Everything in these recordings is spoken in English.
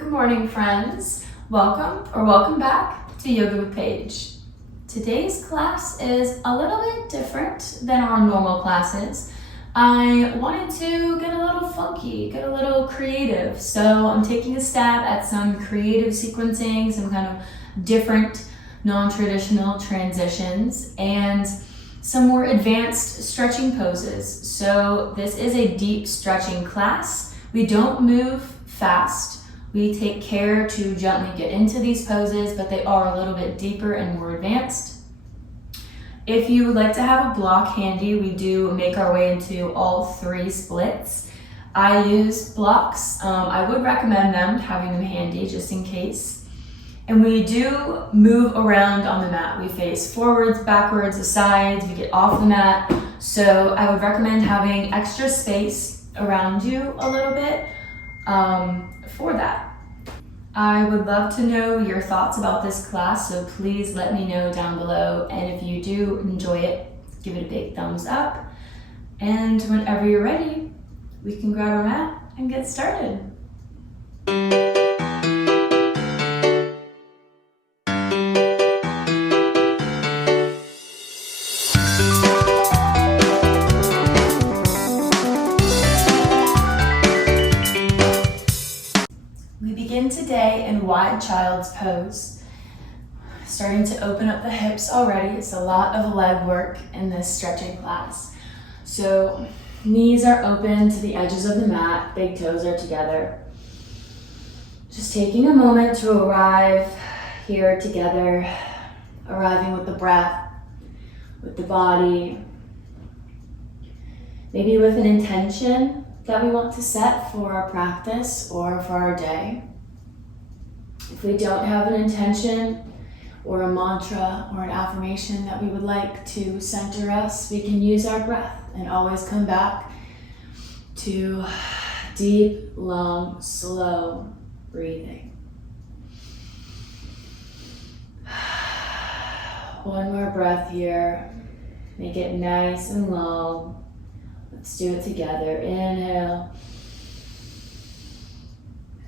Good morning, friends. Welcome back to Yoga with Paige. Today's class is a little bit different than our normal classes. I wanted to get a little funky, get a little creative. So I'm taking a stab at some creative sequencing, some kind of different, non-traditional transitions, and some more advanced stretching poses. So this is a deep stretching class. We don't move fast. We take care to gently get into these poses, but they are a little bit deeper and more advanced. If you would like to have a block handy, we do make our way into all three splits. I use blocks. I would recommend having them handy just in case. And we do move around on the mat. We face forwards, backwards, the sides, we get off the mat. So I would recommend having extra space around you a little bit for that. I would love to know your thoughts about this class, so please let me know down below. And if you do enjoy it, give it a big thumbs up. And whenever you're ready, we can grab our mat and get started. Today in wide child's pose. Starting to open up the hips already. It's a lot of leg work in this stretching class. So knees are open to the edges of the mat, big toes are together. Just taking a moment to arrive here together, arriving with the breath, with the body, maybe with an intention that we want to set for our practice or for our day. If we don't have an intention or a mantra or an affirmation that we would like to center us, we can use our breath and always come back to deep, long, slow breathing. One more breath here. Make it nice and long. Let's do it together. Inhale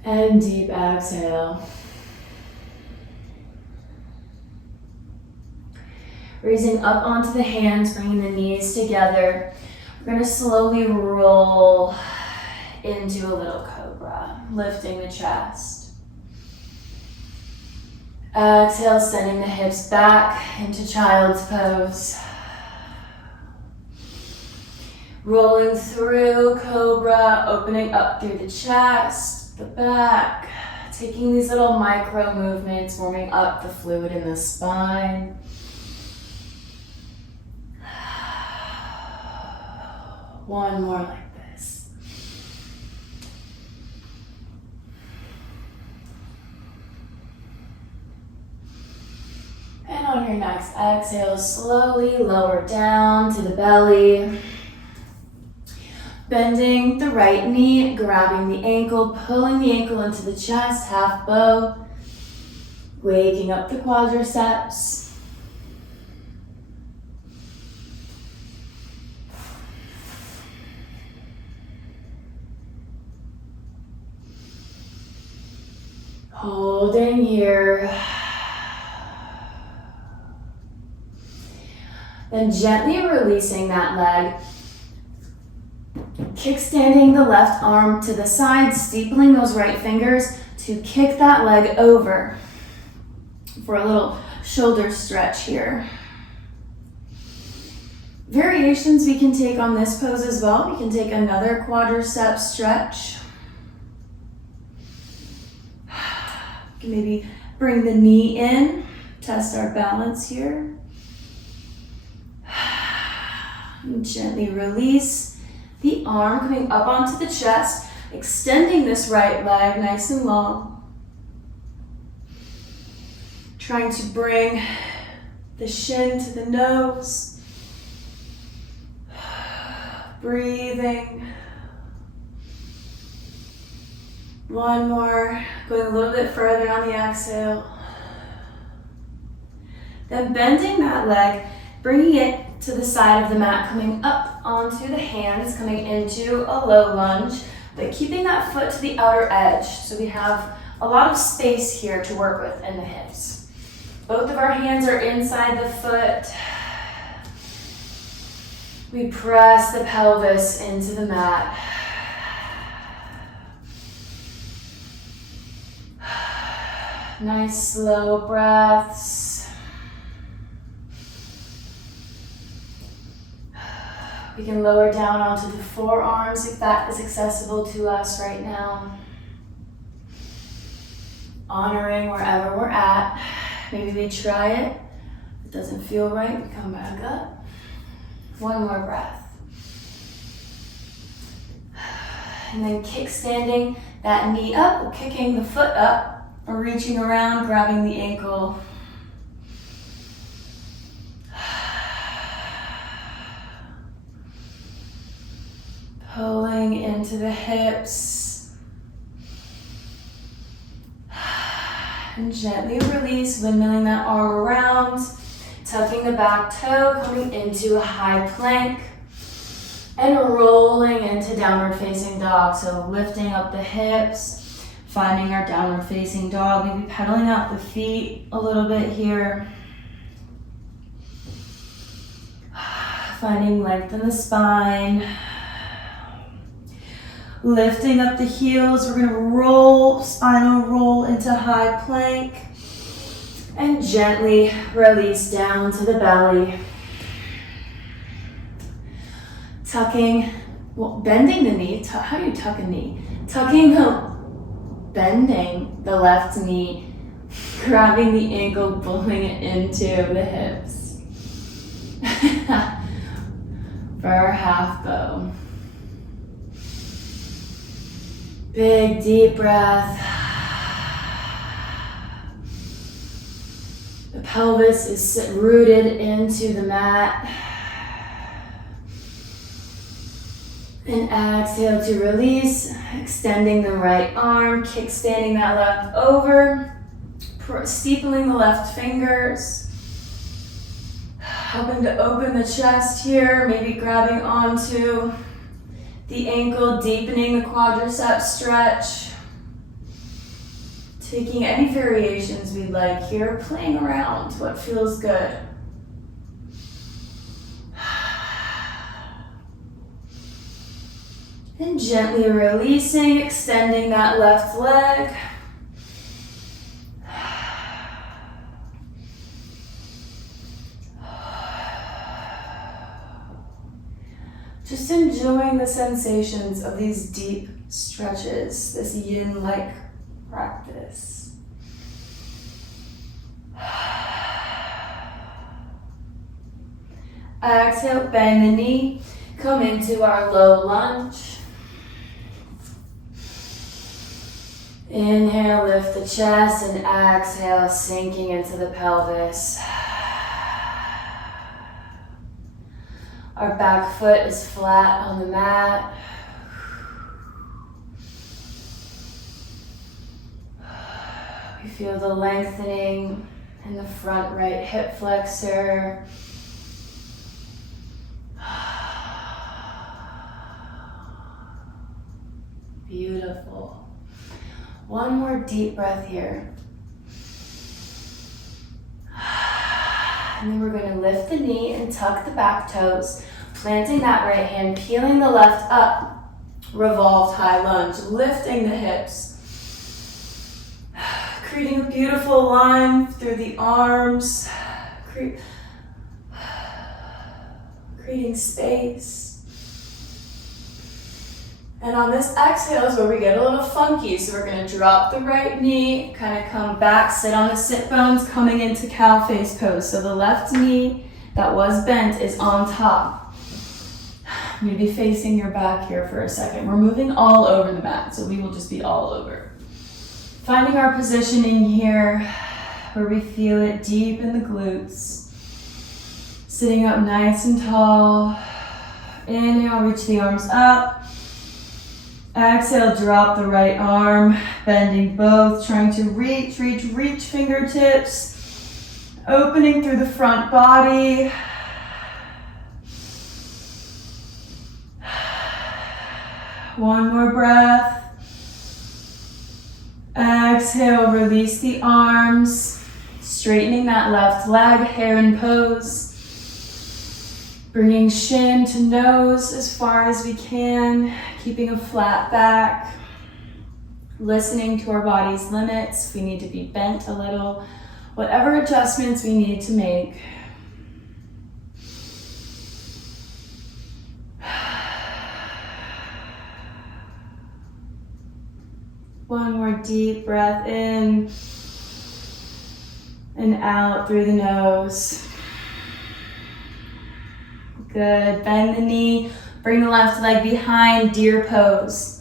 and deep exhale. Raising up onto the hands, bringing the knees together. We're going to slowly roll into a little cobra, lifting the chest. Exhale, sending the hips back into child's pose. Rolling through cobra, opening up through the chest, the back. Taking these little micro movements, warming up the fluid in the spine. One more like this. And on your next exhale, slowly lower down to the belly. Bending the right knee, grabbing the ankle, pulling the ankle into the chest, half bow. Waking up the quadriceps. Holding here. Then gently releasing that leg. Kickstanding the left arm to the side, steepling those right fingers to kick that leg over for a little shoulder stretch here. Variations we can take on this pose as well. We can take another quadricep stretch. Maybe bring the knee in, test our balance here. And gently release the arm, coming up onto the chest, extending this right leg nice and long. Trying to bring the shin to the nose. Breathing. One more, going a little bit further on the exhale. Then bending that leg, bringing it to the side of the mat, coming up onto the hands, coming into a low lunge, but keeping that foot to the outer edge. So we have a lot of space here to work with in the hips. Both of our hands are inside the foot. We press the pelvis into the mat. Nice slow breaths. We can lower down onto the forearms if that is accessible to us right now. Honoring wherever we're at. Maybe we try it. If it doesn't feel right, we come back up. One more breath. And then kickstanding that knee up, or kicking the foot up, or reaching around, grabbing the ankle. Pulling into the hips. And gently release, windmilling that arm around, tucking the back toe, coming into a high plank, and rolling into downward facing dog. So lifting up the hips, finding our downward facing dog, maybe pedaling out the feet a little bit here. Finding length in the spine. Lifting up the heels, we're gonna roll, spinal roll into high plank. And gently release down to the belly. Tucking, bending the knee, how do you tuck a knee? Bending the left knee, grabbing the ankle, pulling it into the hips. For our half bow. Big deep breath. The pelvis is rooted into the mat. And exhale to release, extending the right arm, kickstanding that left over, steepling the left fingers. Helping to open the chest here, maybe grabbing onto the ankle, deepening the quadricep stretch. Taking any variations we'd like here, playing around what feels good. And gently releasing, extending that left leg. Just enjoying the sensations of these deep stretches, this yin-like practice. Exhale, bend the knee, come into our low lunge. Inhale, lift the chest, and exhale, sinking into the pelvis. Our back foot is flat on the mat. We feel the lengthening in the front right hip flexor. Beautiful. One more deep breath here. And then we're going to lift the knee and tuck the back toes, planting that right hand, peeling the left up, revolved high lunge, lifting the hips, creating a beautiful line through the arms, creating space. And on this exhale is where we get a little funky. So we're gonna drop the right knee, kind of come back, sit on the sit bones, coming into cow face pose. So the left knee that was bent is on top. I'm gonna be facing your back here for a second. We're moving all over the mat, so we will just be all over. Finding our positioning here, where we feel it deep in the glutes. Sitting up nice and tall. Inhale, reach the arms up. Exhale, drop the right arm, bending both, trying to reach fingertips, opening through the front body. One more breath. Exhale, release the arms, straightening that left leg, heron pose. Bringing shin to nose as far as we can, keeping a flat back. Listening to our body's limits. If we need to be bent a little, whatever adjustments we need to make. One more deep breath in and out through the nose. Good. Bend the knee. Bring the left leg behind, deer pose.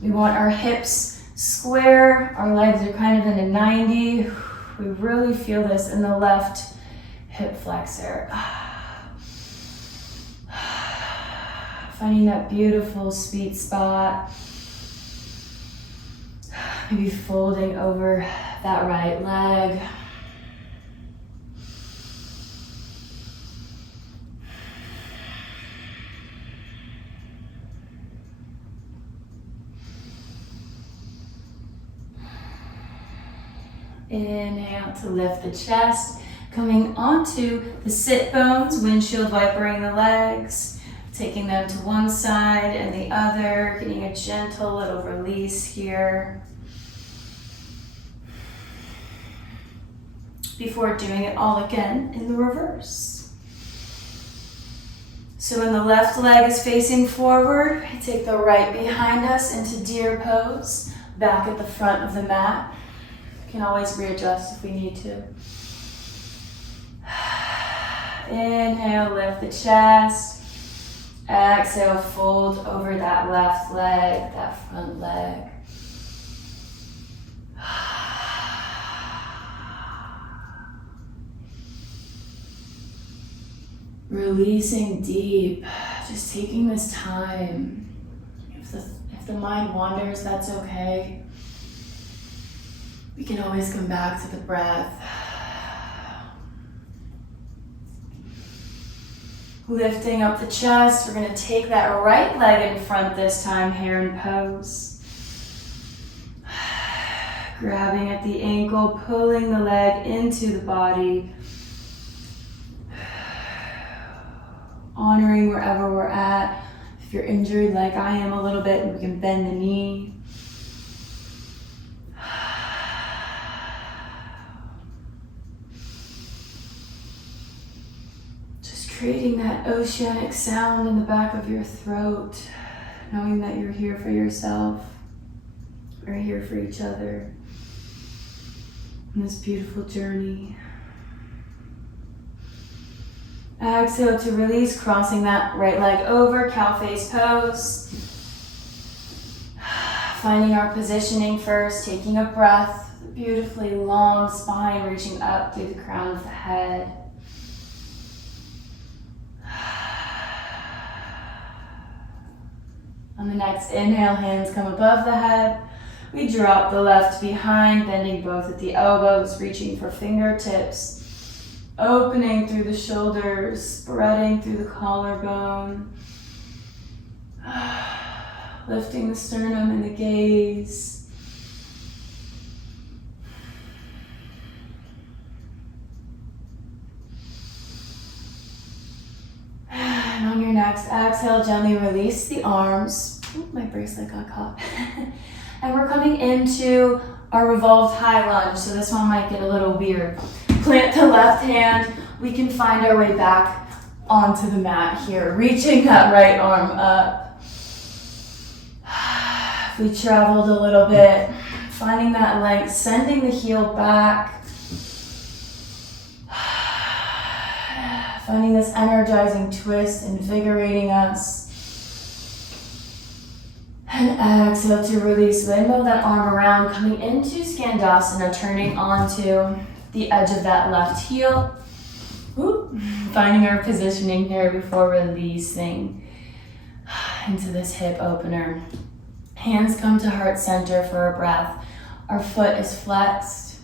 We want our hips square. Our legs are kind of in a 90. We really feel this in the left hip flexor. Finding that beautiful sweet spot. Maybe folding over that right leg. Inhale to lift the chest, coming onto the sit bones, windshield wipering the legs, taking them to one side and the other, getting a gentle little release here. Before doing it all again in the reverse. So when the left leg is facing forward, we take the right behind us into deer pose, back at the front of the mat. We can always readjust if we need to. Inhale, lift the chest. Exhale, fold over that left leg, that front leg. Releasing deep, just taking this time. If the mind wanders, that's okay. We can always come back to the breath. Lifting up the chest, we're gonna take that right leg in front this time, heron pose. Grabbing at the ankle, pulling the leg into the body. Honoring wherever we're at. If you're injured like I am a little bit, we can bend the knee. Just creating that oceanic sound in the back of your throat, knowing that you're here for yourself. We're here for each other in this beautiful journey. Exhale to release, crossing that right leg over, cow face pose. Finding our positioning first, taking a breath, beautifully long spine reaching up through the crown of the head. On the next inhale, hands come above the head. We drop the left behind, bending both at the elbows, reaching for fingertips. Opening through the shoulders, spreading through the collarbone. Lifting the sternum and the gaze. And on your next exhale, gently release the arms. Ooh, my bracelet got caught. And we're coming into our revolved high lunge, so this one might get a little weird. Plant the left hand. We can find our way back onto the mat here, reaching that right arm up. If we traveled a little bit, finding that length, sending the heel back. Finding this energizing twist, invigorating us. And exhale to release. Windmill that arm around, coming into skandasana, turning onto the edge of that left heel. Woo. Finding our positioning here before releasing into this hip opener. Hands come to heart center for a breath. Our foot is flexed.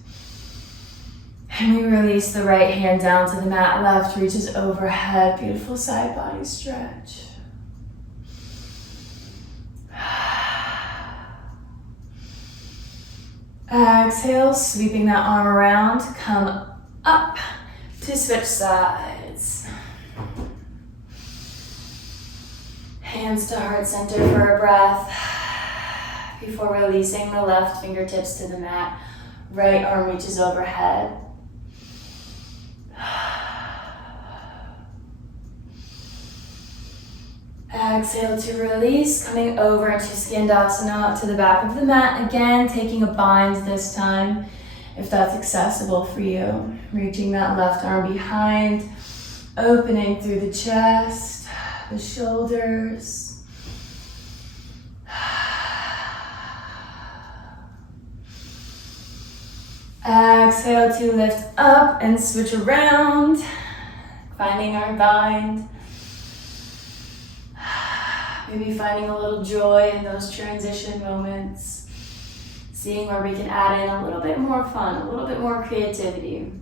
And we release the right hand down to the mat. Left reaches overhead. Beautiful side body stretch. Exhale, sweeping that arm around, come up to switch sides. Hands to heart center for a breath before releasing the left fingertips to the mat. Right arm reaches overhead. Exhale to release, coming over into skandasana to the back of the mat. Again, taking a bind this time, if that's accessible for you. Reaching that left arm behind, opening through the chest, the shoulders. Exhale to lift up and switch around, finding our bind. Maybe finding a little joy in those transition moments. Seeing where we can add in a little bit more fun, a little bit more creativity.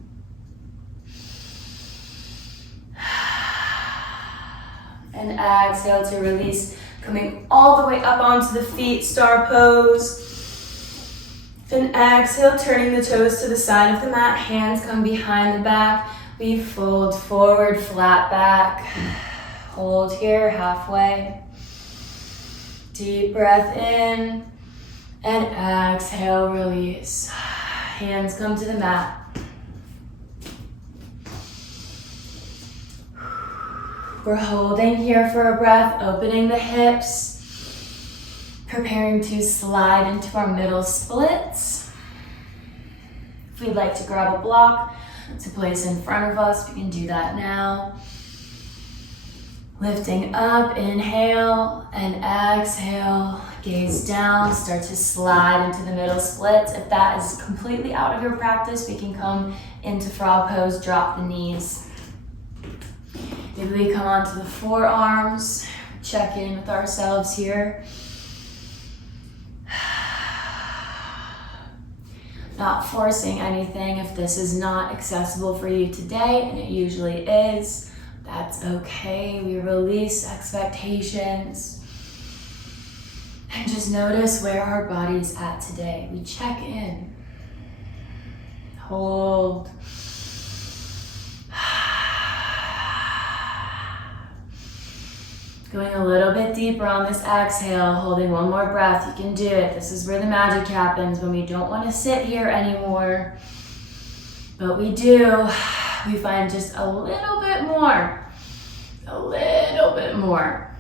And exhale to release, coming all the way up onto the feet, star pose. Then exhale, turning the toes to the side of the mat, hands come behind the back. We fold forward, flat back. Hold here, halfway. Deep breath in, and exhale, release. Hands come to the mat. We're holding here for a breath, opening the hips, preparing to slide into our middle splits. If we'd like to grab a block to place in front of us, we can do that now. Lifting up, inhale, and exhale, gaze down, start to slide into the middle splits. If that is completely out of your practice, we can come into frog pose, drop the knees. Maybe we come onto the forearms, check in with ourselves here. Not forcing anything if this is not accessible for you today, and it usually is. That's okay. We release expectations and just notice where our body's at today. We check in. Hold. Going a little bit deeper on this exhale, holding one more breath. You can do it. This is where the magic happens when we don't want to sit here anymore. But we do. We find just a little bit more. A little bit more.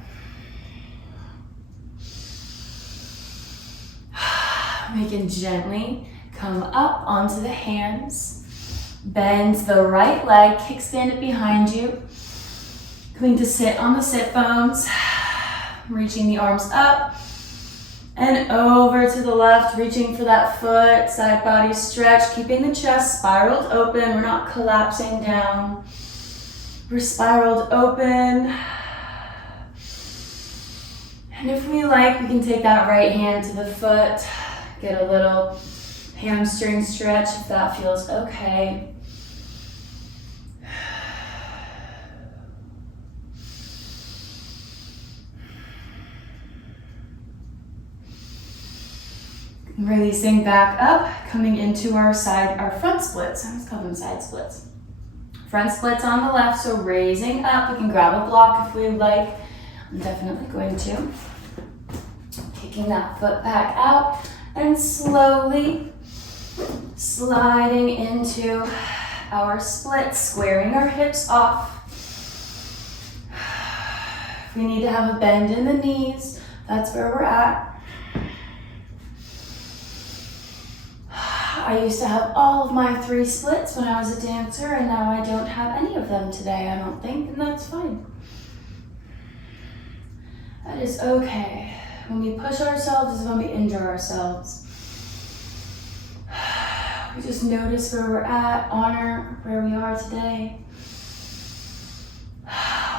We can gently come up onto the hands. Bend the right leg, kickstand it behind you. Coming to sit on the sit bones. Reaching the arms up and over to the left, reaching for that foot, side body stretch, keeping the chest spiraled open. We're not collapsing down. We're spiraled open. And if we like, we can take that right hand to the foot, get a little hamstring stretch if that feels okay. Releasing back up, coming into our front splits. I always call them side splits. Front splits on the left, so raising up. We can grab a block if we would like. I'm definitely going to. Kicking that foot back out and slowly sliding into our splits, squaring our hips off. If we need to have a bend in the knees, that's where we're at. I used to have all of my 3 splits when I was a dancer, and now I don't have any of them today, I don't think, and that's fine. That is okay. When we push ourselves is when we injure ourselves. We just notice where we're at, honor where we are today.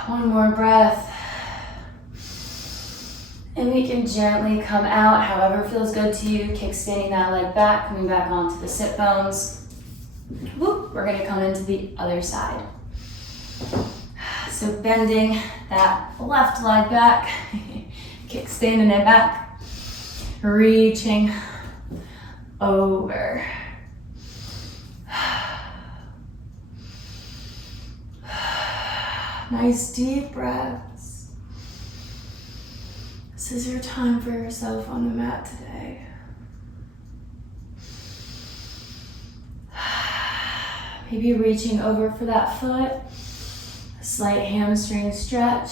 One more breath. And we can gently come out, however feels good to you, kickstanding that leg back, coming back onto the sit bones. Whoop, we're gonna come into the other side. So bending that left leg back, kickstanding it back, reaching over. Nice deep breaths. This is your time for yourself on the mat today. Maybe reaching over for that foot, a slight hamstring stretch.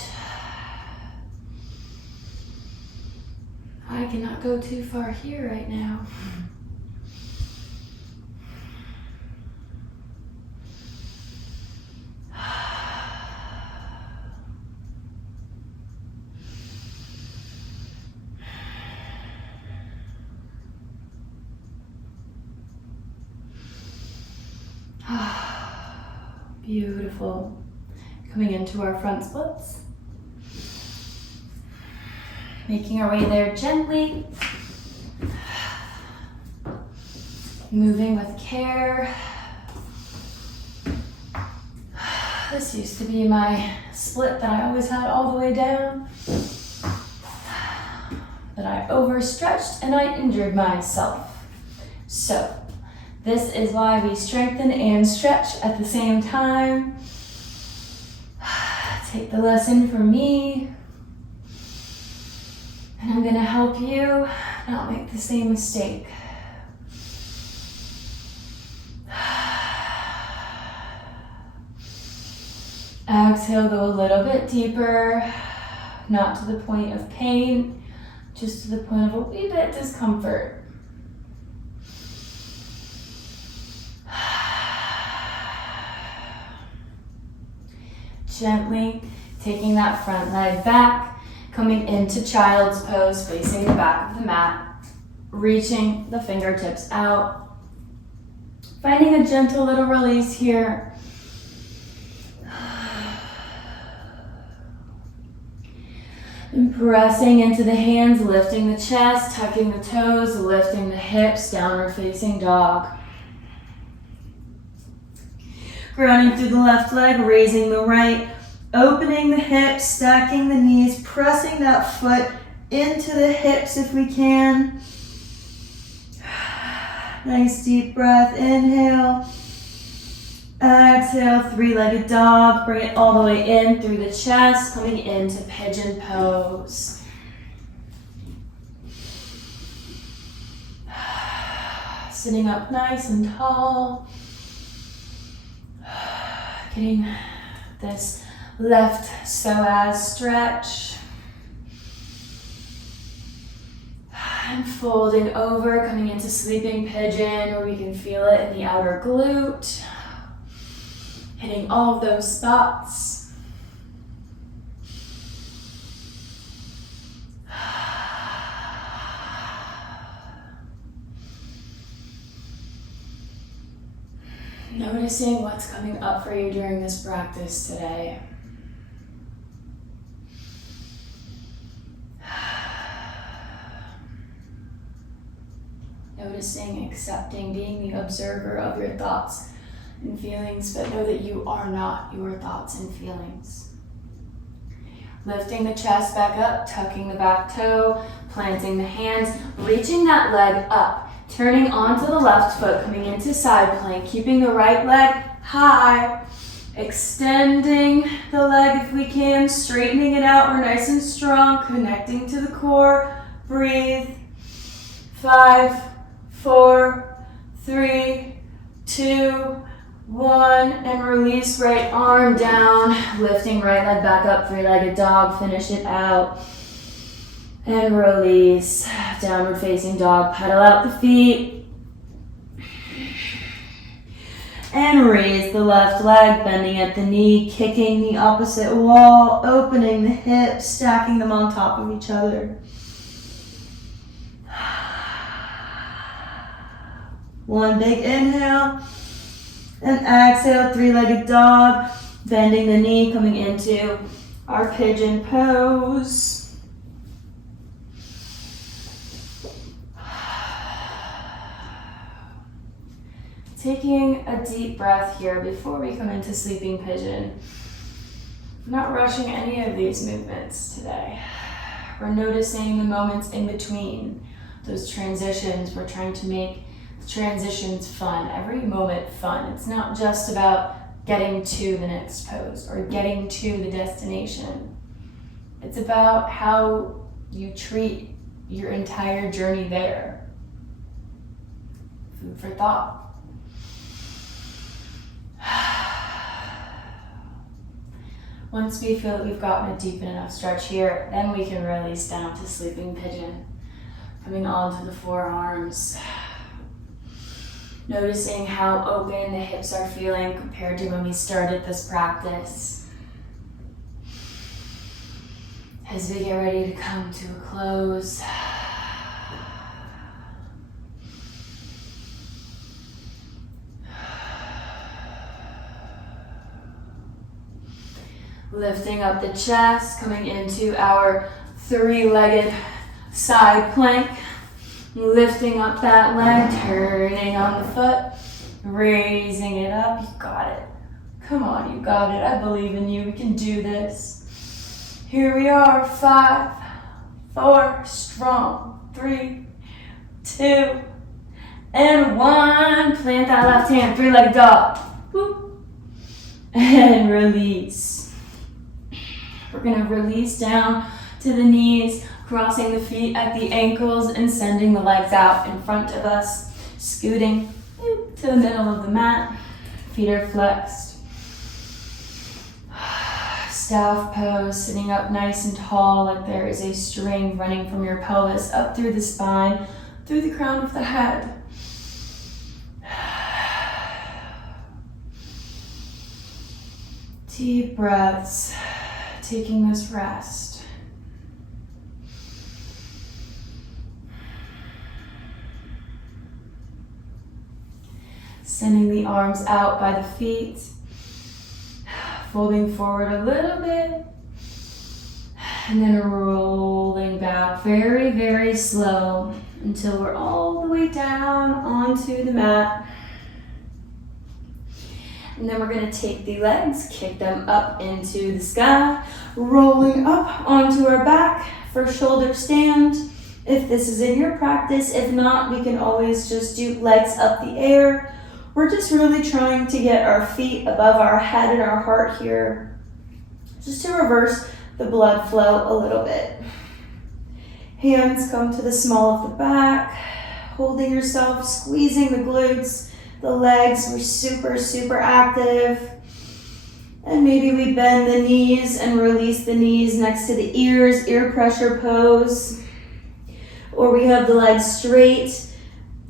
I cannot go too far here right now. Beautiful. Coming into our front splits. Making our way there gently. Moving with care. This used to be my split that I always had all the way down. But I overstretched and I injured myself. So, this is why we strengthen and stretch at the same time. Take the lesson from me. And I'm gonna help you not make the same mistake. Exhale, go a little bit deeper. Not to the point of pain, just to the point of a wee bit discomfort. Gently taking that front leg back, coming into child's pose, facing the back of the mat, reaching the fingertips out, finding a gentle little release here. And pressing into the hands, lifting the chest, tucking the toes, lifting the hips, downward facing dog. Grounding through the left leg, raising the right, opening the hips, stacking the knees, pressing that foot into the hips if we can. Nice deep breath, inhale. Exhale, three-legged dog. Bring it all the way in through the chest, coming into Pigeon Pose. Sitting up nice and tall. Getting this left psoas stretch. And folding over, coming into sleeping pigeon where we can feel it in the outer glute. Hitting all of those spots. Noticing what's coming up for you during this practice today. Noticing, accepting, being the observer of your thoughts and feelings, but know that you are not your thoughts and feelings. Lifting the chest back up, tucking the back toe, planting the hands, reaching that leg up. Turning onto the left foot, coming into side plank, keeping the right leg high, extending the leg if we can, straightening it out, we're nice and strong, connecting to the core, breathe, 5, 4, 3, 2, 1, and release right arm down, lifting right leg back up, three-legged dog, finish it out. And release, downward facing dog, pedal out the feet. And raise the left leg, bending at the knee, kicking the opposite wall, opening the hips, stacking them on top of each other. One big inhale, and exhale, three-legged dog, bending the knee, coming into our pigeon pose. Taking a deep breath here before we come into sleeping pigeon. I'm not rushing any of these movements today. We're noticing the moments in between, those transitions. We're trying to make transition's fun, every moment fun. It's not just about getting to the next pose or getting to the destination. It's about how you treat your entire journey there. Food for thought. Once we feel that we've gotten a deep enough stretch here, then we can release down to sleeping pigeon. Coming onto the forearms. Noticing how open the hips are feeling compared to when we started this practice. As we get ready to come to a close. Lifting up the chest, coming into our three-legged side plank. Lifting up that leg, turning on the foot, raising it up. You got it. Come on, you got it. I believe in you. We can do this. Here we are. 5, 4, strong. 3, 2, and 1. Plant that left hand, three-legged dog. Whoop. And release. We're gonna release down to the knees, crossing the feet at the ankles and sending the legs out in front of us, scooting to the middle of the mat. Feet are flexed. Staff pose, sitting up nice and tall like there is a string running from your pelvis up through the spine, through the crown of the head. Deep breaths, taking this rest. Sending the arms out by the feet, folding forward a little bit, and then rolling back very, very slow until we're all the way down onto the mat. And then we're gonna take the legs, kick them up into the sky, rolling up onto our back for shoulder stand. If this is in your practice, if not, we can always just do legs up the air. We're just really trying to get our feet above our head and our heart here, just to reverse the blood flow a little bit. Hands come to the small of the back, holding yourself, squeezing the glutes. The legs were super, super active. And maybe we bend the knees and release the knees next to the ears, ear pressure pose. Or we have the legs straight,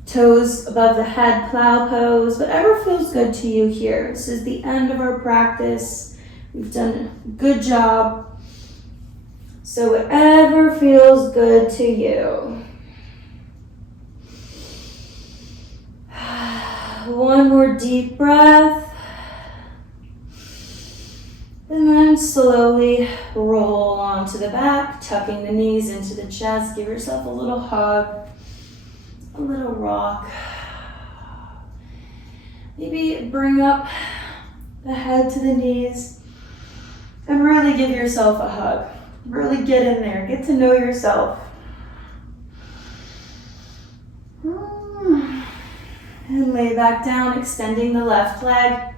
toes above the head, plow pose. Whatever feels good to you here. This is the end of our practice. We've done a good job. So whatever feels good to you. One more deep breath. And then slowly roll onto the back, tucking the knees into the chest. Give yourself a little hug, a little rock. Maybe bring up the head to the knees and really give yourself a hug. Really get in there, get to know yourself. And lay back down, extending the left leg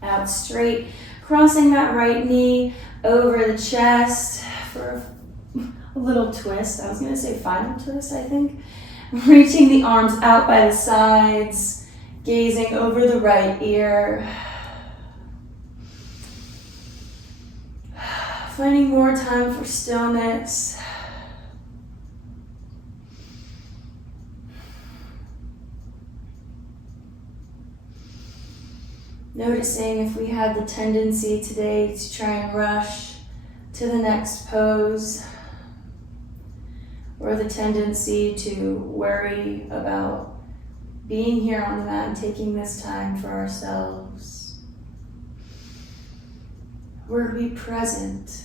out straight, crossing that right knee over the chest for a little twist. I was gonna say final twist, I think. Reaching the arms out by the sides, gazing over the right ear. Finding more time for stillness. Noticing if we have the tendency today to try and rush to the next pose, or the tendency to worry about being here on the mat and taking this time for ourselves. We're to be present.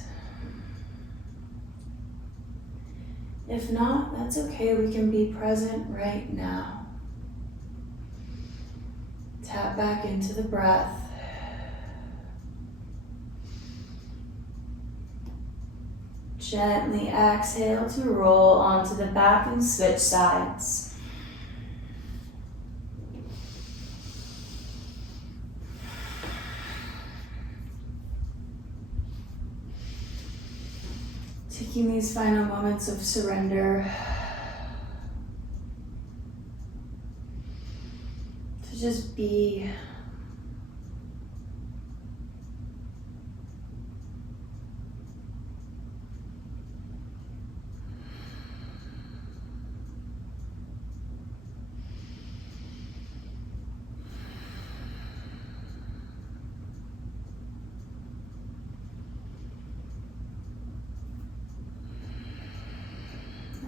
If not, that's okay. We can be present right now. Tap back into the breath. Gently exhale. exhale to roll onto the back and switch sides. Taking these final moments of surrender to just be.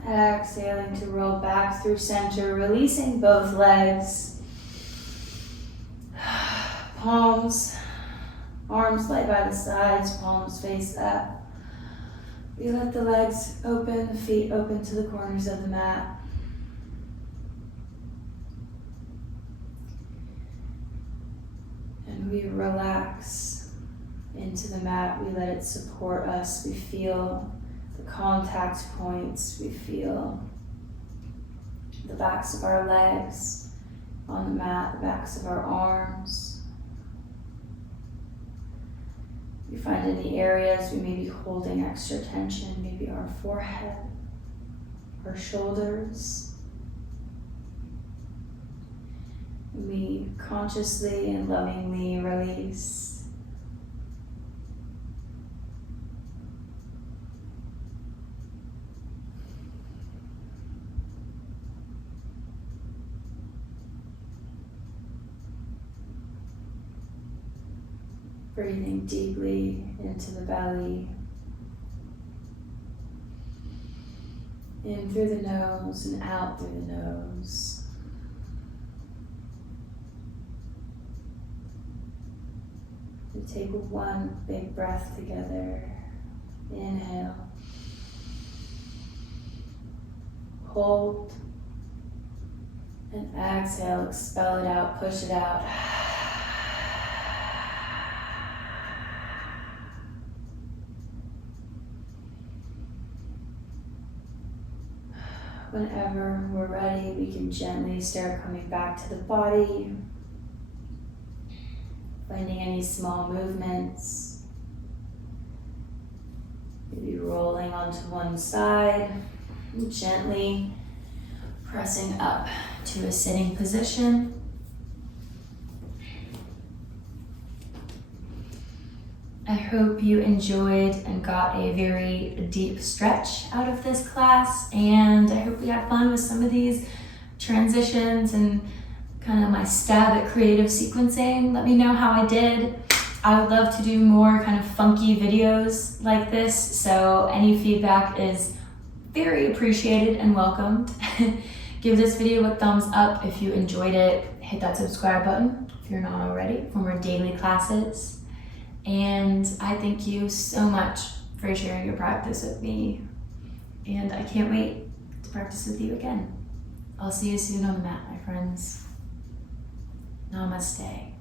Exhaling to roll back through center, releasing both legs. Palms, arms lay by the sides, palms face up. We let the legs open, the feet open to the corners of the mat. And we relax into the mat. We let it support us. We feel the contact points. We feel the backs of our legs on the mat, the backs of our arms. We find any areas we may be holding extra tension, maybe our forehead, our shoulders. We consciously and lovingly release. Breathing deeply into the belly, in through the nose and out through the nose. We take one big breath together. Inhale, hold, and exhale, expel it out, push it out. Whenever we're ready, we can gently start coming back to the body, finding any small movements, maybe rolling onto one side, and gently pressing up to a sitting position. I hope you enjoyed and got a very deep stretch out of this class, and I hope we had fun with some of these transitions and kind of my stab at creative sequencing. Let me know how I did. I would love to do more kind of funky videos like this, so any feedback is very appreciated and welcomed. Give this video a thumbs up if you enjoyed it. Hit that subscribe button if you're not already for more daily classes. And I thank you so much for sharing your practice with me. And I can't wait to practice with you again. I'll see you soon on the mat, my friends. Namaste.